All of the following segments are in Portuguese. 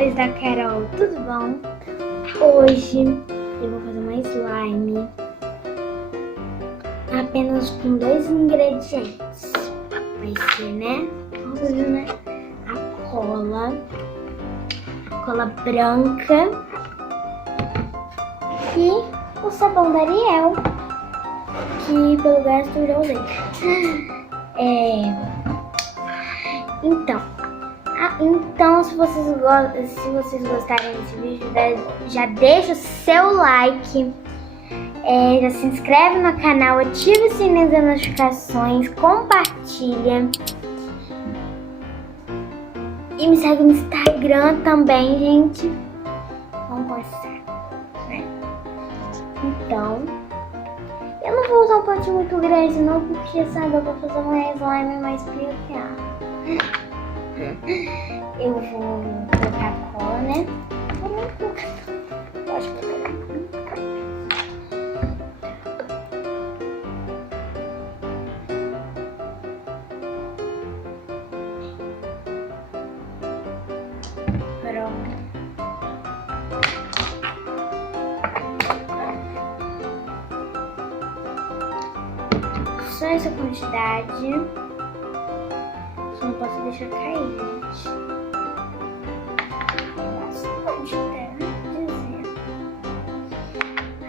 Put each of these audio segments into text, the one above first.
amores da Carol, tudo bom? Hoje eu vou fazer uma slime apenas com 2 ingredientes. Vai ser, né? A cola branca e o sabão da Ariel, que pelo gasto eu já usei. Então, se vocês gostarem desse vídeo, já deixa o seu like, já se inscreve no canal, ativa o sininho das notificações, compartilha e me segue no Instagram também, gente. Vamos começar, né? Então, eu não vou usar um potinho muito grande não, porque sabe, eu vou fazer uma slime mais pequena. Eu vou colocar a cola, né? Pode colocar. Pronto. Só essa quantidade. Não posso deixar cair, gente. Bastante, até dizer.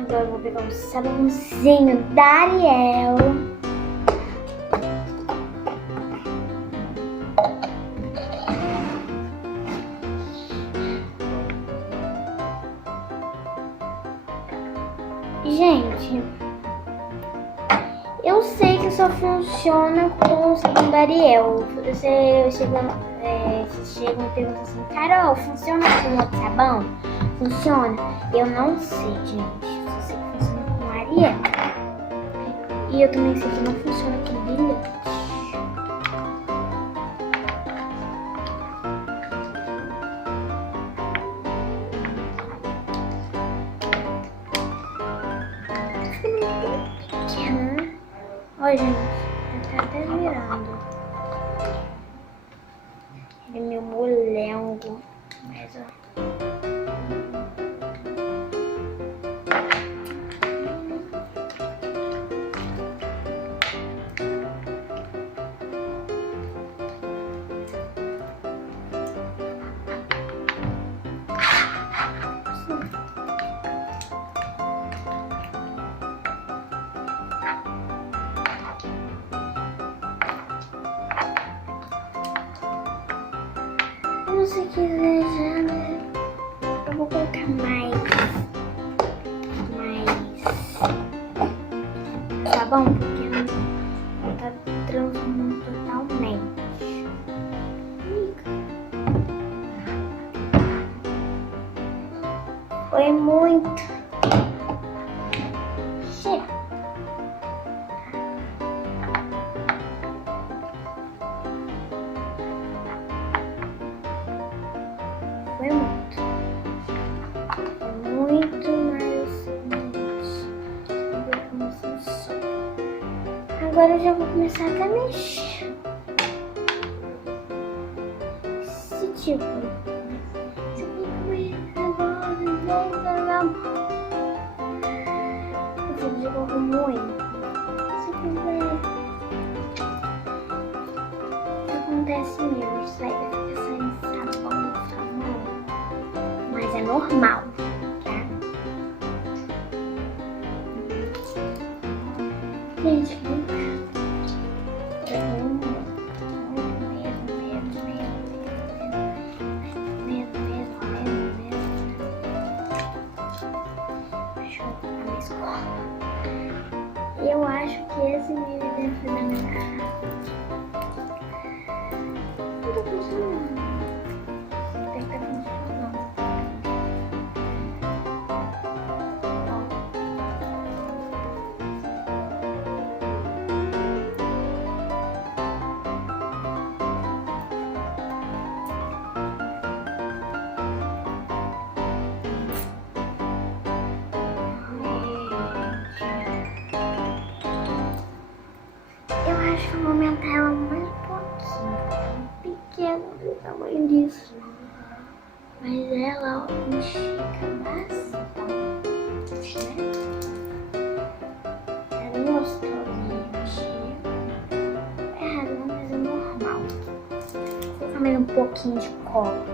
Agora eu vou pegar um sabãozinho da Ariel. Gente, eu sei que só funciona com o sabão da Ariel. Você chega e me pergunta assim, Carol, funciona com outro sabão? Funciona? Eu não sei, gente. Só sei que funciona com Ariel. E eu também sei que não funciona com brilhante. Pequena. Olha, gente, tá até virando. Ele é meu molengo. Mas, ó. Se quiser já, né? Eu vou colocar mais sabão, porque não tá transformando totalmente. Foi muito. Chega. Foi muito. Muito, mas vou ver como funciona. Agora eu já vou começar a mexer. Esse tipo. Se eu já coloco muito. Se quiser. Acontece mesmo, sai daqui saindo sabão. Mas é normal, tá? Gente, deixa eu colocar mais cola. Eu acho que esse vídeo deve fazer melhor. Não tô funcionando. Tem que estar funcionando. Eu acho que eu vou aumentar ela mais um pouquinho. Pequeno do tamanho disso. Mas ela estica bastante, né? É bem gostosinho, é errado, mas é normal. Vou colocar mais um pouquinho de cola.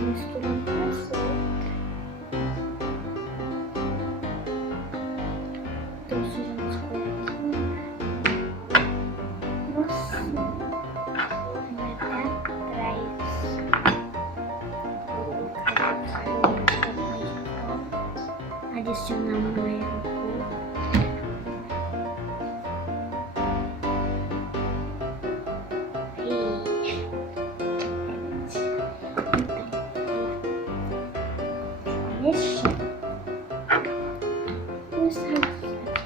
Misturando com as outras. Tô sujando as coisas aqui. Nossa. Vai até atrás. Vou colocar aqui um pouco mais de cola. Adicionar mais um pouco. Mexer. Nossa,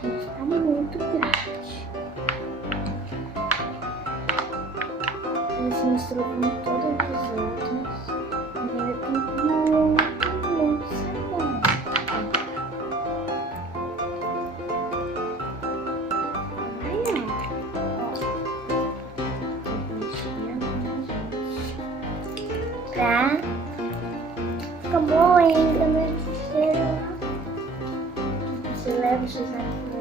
está muito grande. Ele se misturou com todos os outros. Mas ainda tem muito sabor. Aí, ó. Tô mexendo, né, gente? Pra ficar boa ainda, né? Você leva os exames no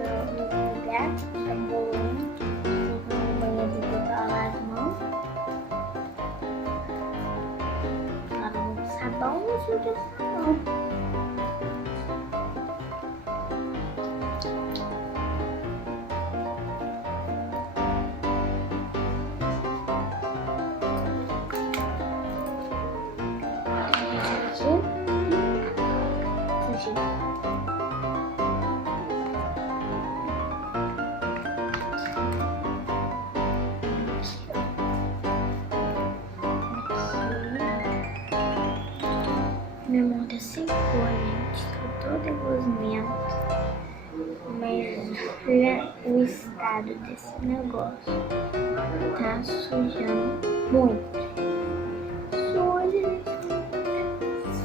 lugar, fica bolando, fica no banheiro de lavar as mãos. Lava muito sabão, não suja sabão. Minha mão tá secou, gente. Tá toda gosmenta. Mas olha o estado desse negócio. Tá sujando muito.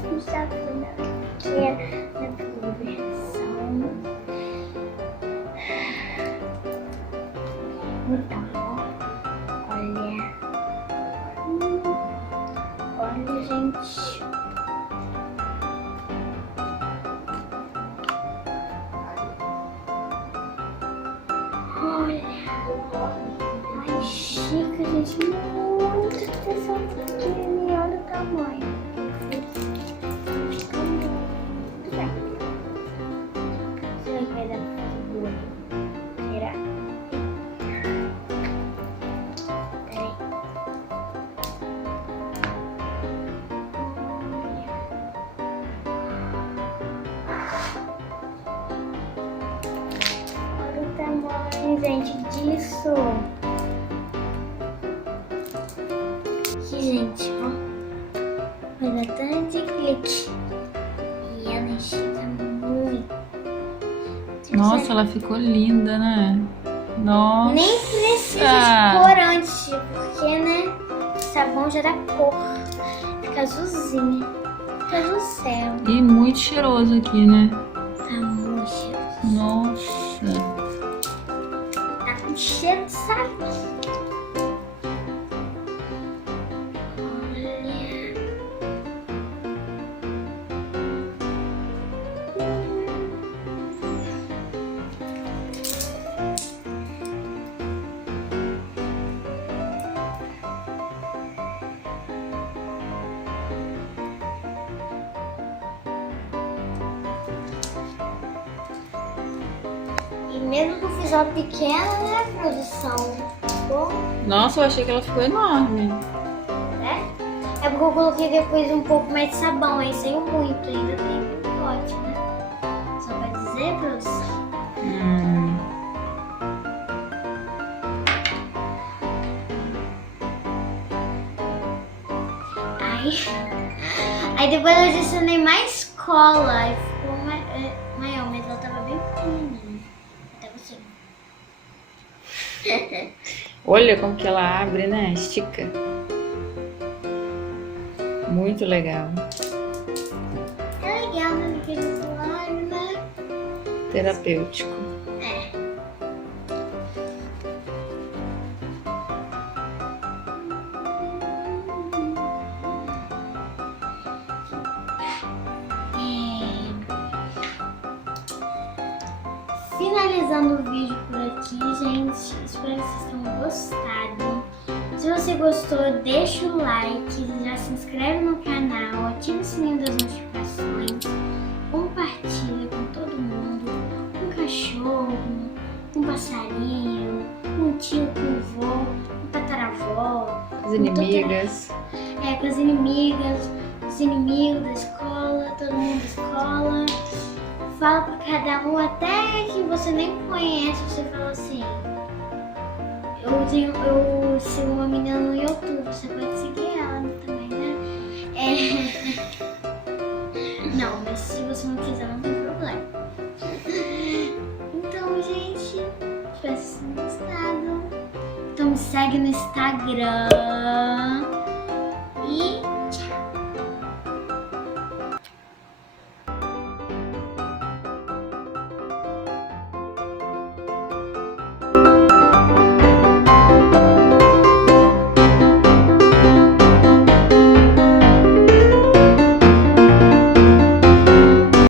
Suja que é na versão. Então, olha. Olha, gente. Olha, ai, chica, gente, muito atenção aqui, olha o tamanho. Fica muito bem. Será que vai dar pra fazer bolo? Será? Peraí. Olha o tamanho, gente, disso. Aqui, gente, ó. Vai dar tanto de clique. E ela estica muito. Nossa, ela ficou linda, né? Nossa. Nem precisa pôr antes, porque, né? O sabão já dá cor. Fica azulzinha. Fica azul céu. E muito cheiroso aqui, né? Tá muito cheiroso. Nossa. Tá com cheiro de sabão. E mesmo que eu fiz ela pequena, né, produção? Bom, Nossa, eu achei que ela ficou enorme. né? É porque eu coloquei depois um pouco mais de sabão, aí saiu muito, ainda tem pote, né? Só pra dizer, produção. Aí depois eu adicionei mais cola, aí ficou maior, mas ela tava bem pequenininha. Até você. Olha como que ela abre, né? Estica. Muito legal. É legal, né? Naquele slime, né? Terapêutico. É. Finalizando o vídeo por aqui, gente. Espero que vocês tenham gostado. Se você gostou, deixa o like, já se inscreve no canal, ativa o sininho das notificações, compartilha com todo mundo, um cachorro, um passarinho, um tio com o vô, um tataravó, As inimigas. com as inimigas, os inimigos da escola, todo mundo da escola. Fala pra cada um, até que você nem conhece, você fala assim. Eu sigo uma menina no YouTube, você pode seguir ela também, né? Não, mas se você não quiser, não tem problema. Então, gente, espero que vocês tenham gostado. Então me segue no Instagram.